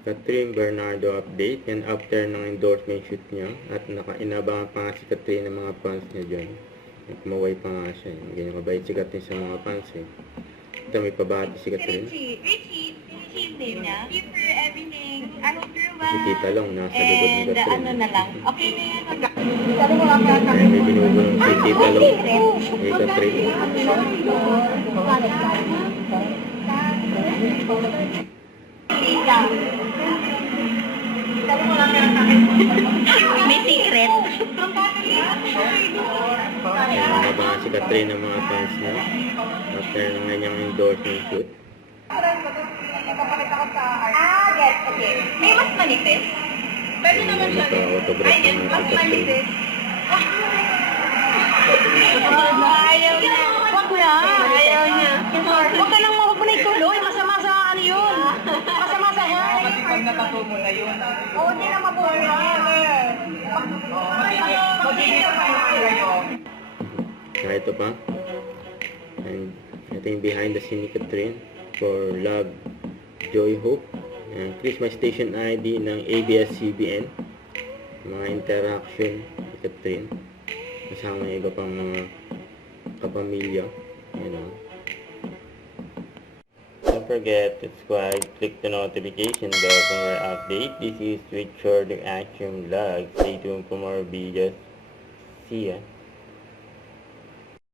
Catherine Bernardo update. Yan after ng endorsement shoot niya. At inabangan pa nga si Catherine ng mga fans niya dyan. Kumaway pa nga siya. Ganyan mabait si Catherine sa mga fans eh. Ito may pabati si Catherine. Richie name niya. For everything. I hope you're well. Si Tita Long nasa likod ni And Catherine. ano na lang. Okay na yan. Ay, may binubulong si Tita Long. Kay Catherine. May secret. Nabangan si Catherine ng mga fans niya. After ng kanyang endorsement shoot. Yes. Okay. May mas manifest? Pwede naman siya. Naka-autograph Ay, naman mas si Catherine. manifest. Ayaw niya. Wag na. Ayaw niya. Huwag ka nang huwag mo na ituloy. Masama sa ano yun. Masama sa health. Pag natato mo na yun. Oo, hindi na mabuhay. Kaya ito pa. And ito yung behind the scene ni Catherine for Love, Joy, Hope. And Christmas Station ID ng ABS-CBN. Mga interaction ni Catherine. Kasama yung iba pang mga kapamilya. You know. Don't forget to subscribe, click the notification bell for more update. This is Richard Action Vlog. Stay tuned for more videos. See ya.